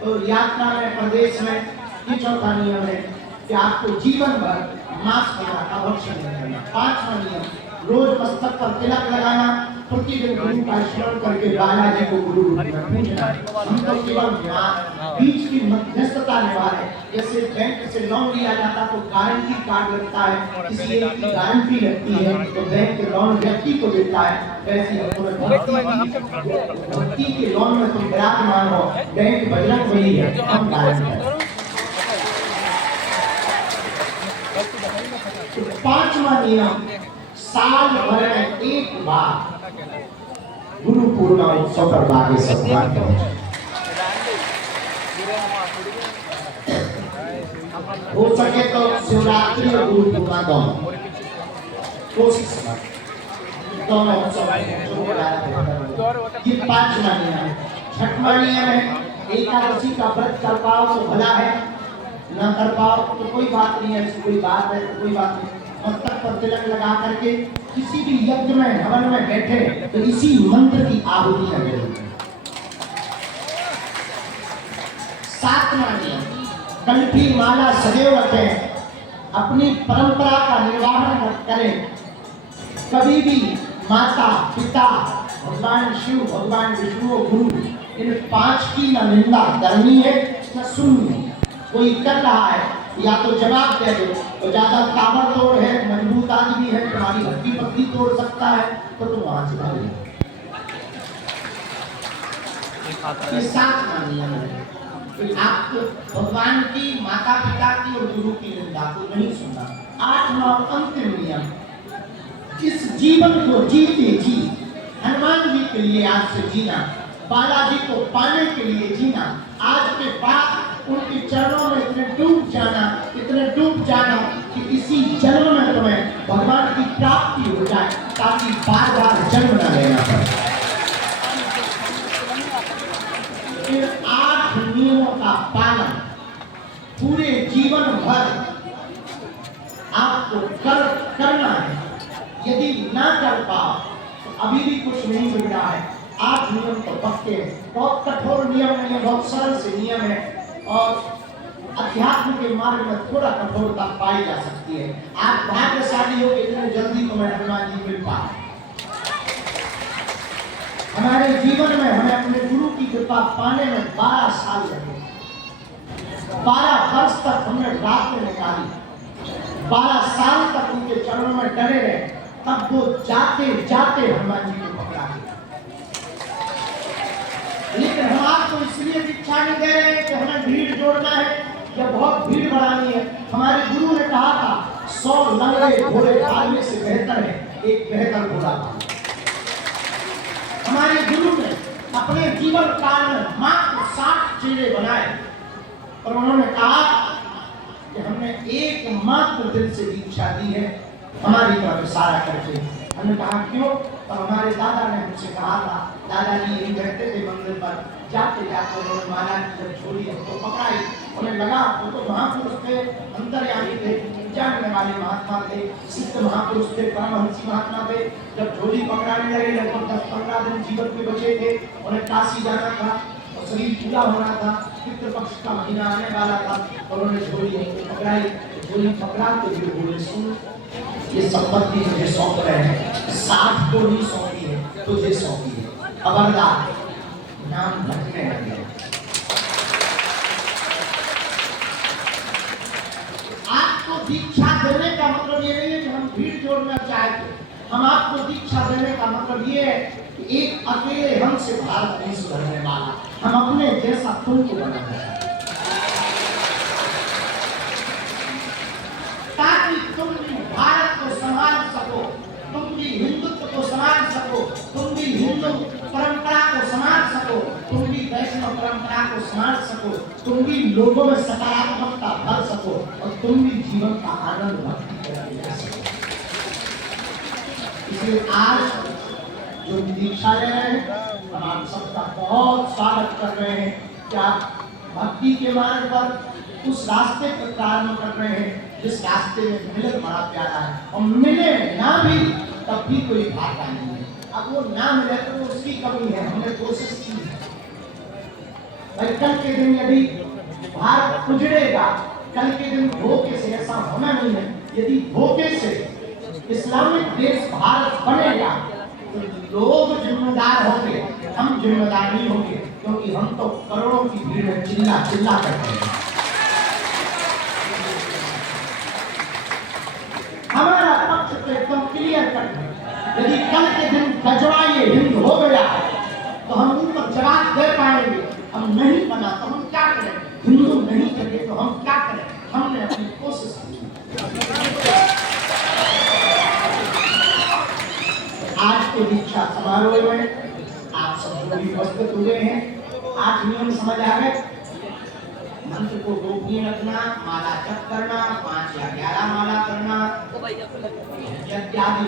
तो यात्रा में, प्रदेश में ये चौथा नियम है कि आपको जीवन भर मांस वगैरह का भक्षण नहीं करना। पांचवा नियम, रोज मस्तक पर तिलक लगाना, प्रतिदिन गुरु का स्मरण करके बालाजी को गुरु रूप में पूजना। हम तो केवल बीच की मध्यस्थता निभा रहे हैं। जैसे बैंक से लोन लिया जाता तो गारंटी कार्ड लगता है, किसी एक की गारंटी लगती है तो बैंक लोन व्यक्ति को देता है। वैसे भक्ति के लोन में तुम विराजमान हो, बैंक बजरंग बली है, हम गारंटी है। पांचवा नियम, साल भर में एक बार गुरु पूर्णिमा उत्सव पर बागे सत्कार करें। हो सके तो शिवरात्रि और गुरु पूर्णिमा दोनों कोशिश करें, दोनों उत्सव ये पांचवा नियम। छठवां नियम है, एकादशी का व्रत कर पाओ तो भला है, ना कर पाओ तो कोई बात नहीं है। ऐसी कोई बात है तो कोई बात नहीं। मस्तक पर तिलक लगा करके किसी भी यज्ञ में, हवन में बैठे तो इसी मंत्र की आहुति करें। सातवां नियम, कंठी माला सदैव रखें, अपनी परंपरा का निर्वहन करें। कभी भी माता, पिता, भगवान शिव, भगवान विष्णु, गुरु, इन पांच की न निंदा करनी है न सुननी है। कोई कर रहा है या तो जवाब दे दो, तो ज्यादा ताबड़तोड़ है, मजबूत आदमी है, तुम्हारी हड्डी पत्ती तोड़ सकता है तो तुम वहां से भागो। ये सातवां नियम है कि आपको भगवान की, माता पिता की और गुरु की निंदा को नहीं सुनना। आठवां अंतिम नियम, इस जीवन को जीते जी हनुमान जी के लिए आज से जीना, बालाजी को पाने के लिए जीना। आज के बाद उनके चरणों में इतने डूब जाना कि इसी जन्म में तुम्हें भगवान की प्राप्ति हो जाए, ताकि बार बार जन्म न लेना पड़े। इन 8 नियमों का पालन पूरे जीवन भर आपको करना है। यदि ना कर पाओ तो अभी भी कुछ नहीं बिगड़ा है। 8 नियम तो पक्के हैं, बहुत कठोर नियम नहीं है, बहुत सरल से नियम है और अध्यात्म के मार्ग में थोड़ा कठोरता पाई जा सकती है। आप भाग्यशाली हो कि इतने जल्दी तुम्हें हनुमान जी मिल पाए। हमारे जीवन में हमें अपने गुरु की कृपा पाने में 12 साल लगे। 12 वर्ष तक हमने रात निकाली, 12 साल तक उनके चरणों में डरे रहे, तब वो जाते जाते हनुमान जी को पकड़ा। लेकिन हम आपको इसलिए दीक्षा नहीं दे रहे हैं कि हमें भीड़ जोड़ना है या बहुत भीड़ बढ़ानी है। हमारे गुरु ने कहा था 100 लंगड़े घोड़े पालने से बेहतर है एक बेहतर घोड़ा पालना। हमारे गुरु ने अपने जीवन काल में मात्र 60 चेले बनाए और उन्होंने कहा कि हमने एकमात्र दिल से दीक्षा दी है हमारी तरफ इशारा करके। हमने कहा क्यों? तो हमारे दादा ने हमसे कहा था, दादाजी यही कहते थे मंदिर पर जाते जाते उन्होंने माला की जब छोड़ी तो पकड़ाई, उन्हें लगा तो महापुरुष थे, अंतर्यामी थे, जानने वाले महात्मा थे, सिद्ध महापुरुष थे, परमहंसी महात्मा थे। जब झोली पकड़ाने लगे लगभग 10-15 दिन जीवन के बचे थे, उन्हें काशी जाना था और शरीर पूरा होना था, पितृपक्ष का महीना आने वाला था और उन्होंने झोली पकड़ाई। झोली पकड़ा तो फिर बोले सुन, ये संपत्ति मुझे सौंप रहे हैं, 60 को नहीं सौंपी है, तुझे सौंपी है, खबरदार नाम भटकने लगे। आपको दीक्षा देने का मतलब ये नहीं है कि हम भीड़ जोड़ना चाहते। हम आपको दीक्षा देने का मतलब ये है कि एक अकेले हम से भारत नहीं सुधरने वाला, हम अपने जैसा तुमको बनाना चाहते ताकि तुम भी भारत को संभाल सको, तुम भी हिंदुत्व को संभाल सको, तुम भी हिंदू परंपरा को संभाल सको, तुम भी वैष्णव परंपरा को संभाल सको, तुम भी लोगों में सकारात्मकता भर सको और तुम भी जीवन का आनंद भक्ति करके ले सको। इसलिए आज जो दीक्षा ले रहे हैं हम आप सबका बहुत स्वागत कर रहे हैं कि आप भक्ति के मार्ग पर उस रास्ते पर प्रारंभ कर रहे हैं जिस रास्ते में मिलन बड़ा प्यारा है। और मिले ना भी तब भी कोई घाटा नहीं है। अब वो ना मिले तो उसकी कमी है, हमने कोशिश की है। भाई कल के दिन यदि भारत उजड़ेगा, कल के दिन धोखे से ऐसा होना नहीं है। यदि धोखे से इस्लामिक देश भारत बनेगा तो लोग जिम्मेदार होंगे, हम जिम्मेदार नहीं होंगे, क्योंकि हम तो करोड़ों की भीड़ में चिल्ला चिल्ला करते हैं। हमारा पक्ष तो एकदम क्लियर कट है। यदि कल के दिन गजवा ये हिंद हो गया तो हम उन पर जवाब दे पाएंगे। हम नहीं बना तो हम क्या करें? हिंदू नहीं करें तो हम क्या करें? हमने अपनी कोशिश की। आज के दीक्षा समारोह में आप सब जो भी उपस्थित हुए हैं, 8 नियम समझ आ गए। मंत्र को गोपनीय रखना, माला जप करना, 5 या 11 माला करना, इत्यादि